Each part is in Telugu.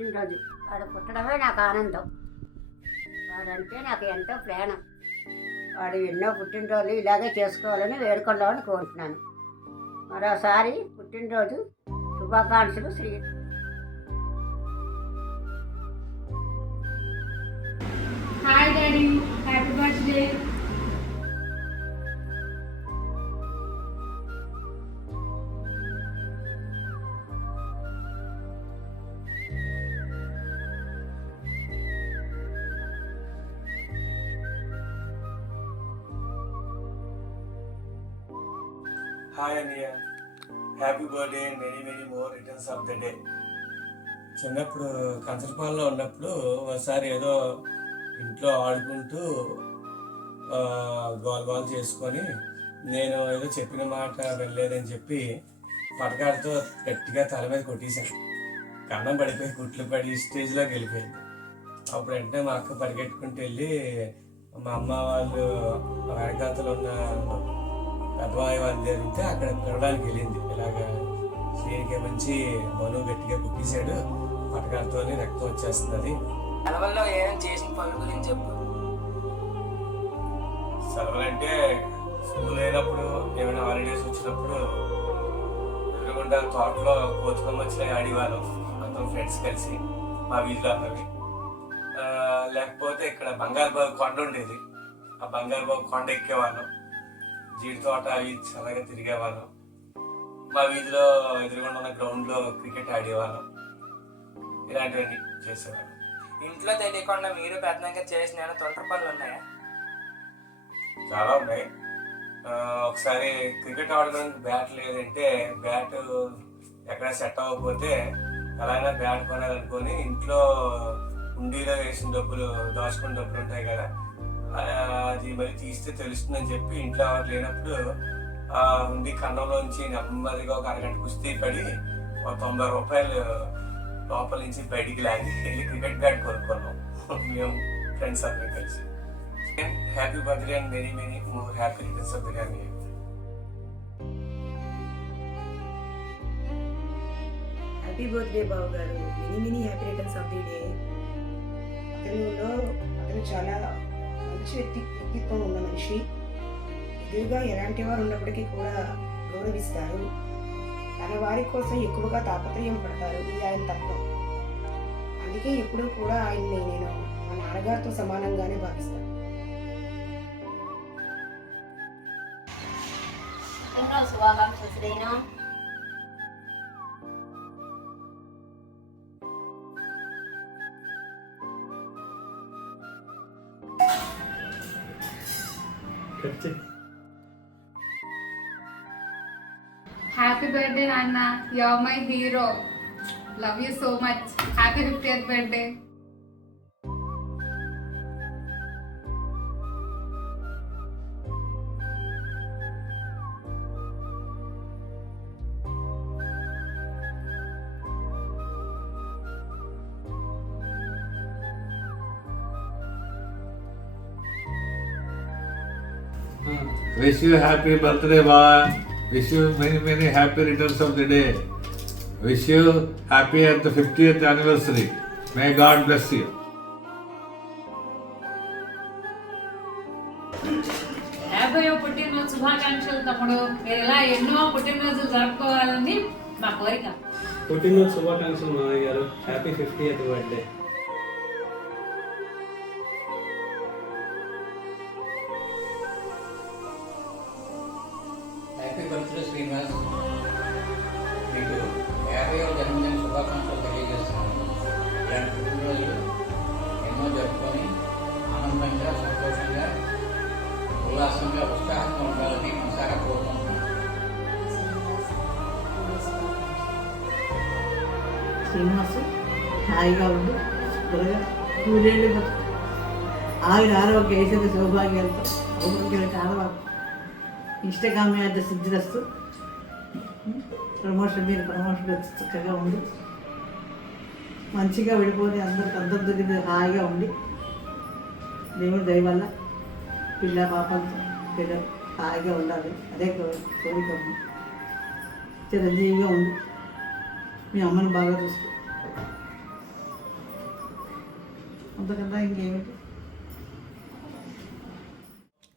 పుట్టినరోజు. వాడు పుట్టడమే నాకు ఆనందం. వాడంటే నాకు ఎంతో ప్రేమ. వాడు ఎన్నో పుట్టినరోజులు ఇలాగే చేసుకోవాలని వేడుకుందామని కోరుతున్నాను. మరోసారి పుట్టినరోజు శుభాకాంక్షలు Shri. Hi daddy, happy birthday. Hi అన్నయ్య, happy birthday, many many more returns of the day. చిన్నప్పుడు కంచరపాలలో ఉన్నప్పుడు ఒకసారి ఏదో ఇంట్లో ఆడుకుంటూ గోల్ చేసుకొని నేను ఏదో చెప్పిన మాట వెళ్ళలేదని చెప్పి పటకాలతో గట్టిగా తల మీద కొట్టేశాను. కన్నం పడిపోయి కుట్లు పడి స్టేజ్లోకి వెళ్ళిపోయింది. అప్పుడు వెంటనే మా అక్క పరిగెట్టుకుంటూ వెళ్ళి మా అమ్మ వాళ్ళు వెనకాతలో ఉన్న పెద్దవాయు అని జరిగితే అక్కడ పిలవడానికి వెళ్ళింది. ఇలాగా శ్రీనికి మంచి మను గట్టిగా కుట్టేశాడు, పటకాలతో రక్తం వచ్చేస్తుంది. సెలవుల్లో ఏమేమి చేసిన పనుల గురించి చెప్పు. సెలవులంటే స్కూల్ అయినప్పుడు ఏమైనా హాలిడేస్ వచ్చినప్పుడు ఎదురుగుండా తోటలో కోతుకొమ్మ వచ్చిన ఆడేవాళ్ళం మొత్తం ఫ్రెండ్స్ కలిసి మా వీధిలో అన్నవి. లేకపోతే ఇక్కడ బంగారుబాబు కొండ ఉండేది, ఆ బంగారుబాబు కొండ ఎక్కేవాళ్ళం. జీడి తోట అవి చల్లగా తిరిగేవాళ్ళం. మా వీధిలో ఎదురుగుండా ఉన్న గ్రౌండ్లో క్రికెట్ ఆడేవాళ్ళం. ఇలాంటివన్నీ చేసేవాళ్ళం. ఇంట్లో తెలియకుండా మీరు పెద్దగా చేసిన తొందర పనులు ఉన్నాయా? చాలా ఉన్నాయి. ఒకసారి క్రికెట్ ఆడడానికి బ్యాట్ లేదంటే బ్యాట్ ఎక్కడ సెట్ అవ్వకపోతే అలాగే బ్యాట్ కొనాలనుకొని ఇంట్లో ఉండిలో వేసిన డబ్బులు, దాచుకున్న డబ్బులు ఉంటాయి కదా, అది మరి తీస్తే తెలుస్తుందని చెప్పి ఇంట్లో ఎవరు లేనప్పుడు ఆ ఉండి కన్నంలోంచి నెమ్మదిగా ఒక అరగంట కుస్తీ పడి ఒక 90 రూపాయలు లోపల నుంచి బయటికి లాగి వెళ్ళి క్రికెట్ బ్యాట్ కొనుక్కున్నాం మేము ఫ్రెండ్స్ అందరం కలిసి. Happy birthday and many many more happy returns of the day. Happy birthday Babu garu, many many happy returns of the day. అతను చాలా మంచి వ్యక్తిత్వం ఉన్న మనిషి. ఎదురుగా ఎలాంటి వారు ఉన్నప్పటికీ కూడా గౌరవిస్తారు. తన వారి కోసం ఎక్కువగా తాపత్రయం పడతారు. ఇది ఆయన తత్వం. అందుకే ఎప్పుడూ కూడా ఆయన్ని నేను మా నాన్నగారితో సమానంగానే భావిస్తాను. శుభాకాంక్షలు శ్రీను. హ్యాపీ బర్త్డే నాన్న, you are my hero. Love you so much. Happy 50th birthday. Wish you happy birthday, ba. Wish you many many happy returns of the day. Wish you happy at the 50th anniversary. May God bless you. యాభై పుట్టినరోజు శుభాకాంక్షలు తమ్ముడు. మీరు ఇలా ఎన్నో పుట్టినరోజులు జరుపుకోవాలని మా కోరిక. పుట్టినరోజు శుభాకాంక్షలు మామయ్య గారు. Happy 50th birthday. Happy birthday Srinivas, మీకు 50వ జన్మదిన శుభాకాంక్షలు తెలియజేస్తున్నాను. ఇలాంటి పుట్టినరోజులు ఎన్నో జరుపుకొని ఆనందంగా, సంతోషంగా, ఉల్లాసంగా, ఉత్సాహంగా ఉండాలని మనసారా కోరుకుంటున్నాను. శ్రీనివాసు హాయిగా ఉండు, త్వరగా 2 ఏళ్ళు బతుకు. ఆరోగ్య ఐశ్వర్య సౌభాగ్యాలతో ఆడవాళ్ళు ఇష్టకామ్యార్థ సిద్ధిరస్తు. ప్రమోషన్ మీద ప్రమోషన్ వచ్చి చక్కగా ఉండి మంచిగా విడిపోతే అందరి దగ్గర హాయిగా ఉండి దేవుడి దయ వల్ల పిల్ల పాపలతో పిల్లలు హాయిగా ఉండాలి. అదే కోరిక. చిరంజీవిగా ఉండి మీ అమ్మని బాగా చూసుకో. అంతకన్నా ఇంకేమిటి.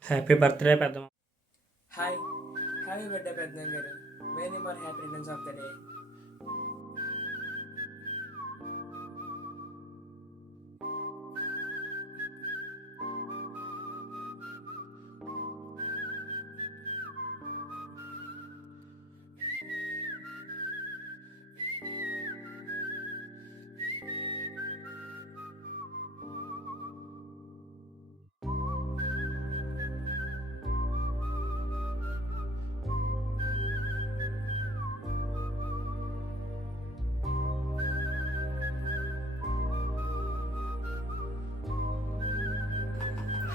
హ్యాపీ బర్త్డే పెద్ద హాయ్ హ్యాపీ బర్త్డే పెద్దమ్మ గారు. Many more happy returns of the day.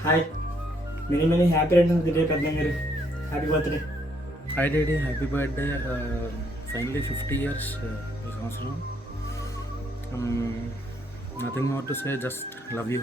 Hi many happy returns of the day పెద్దమ్మ గారు. Happy birthday. Hi daddy, happy birthday. Finally 50 years ఈ సంవత్సరం. Nothing more to say, just love you.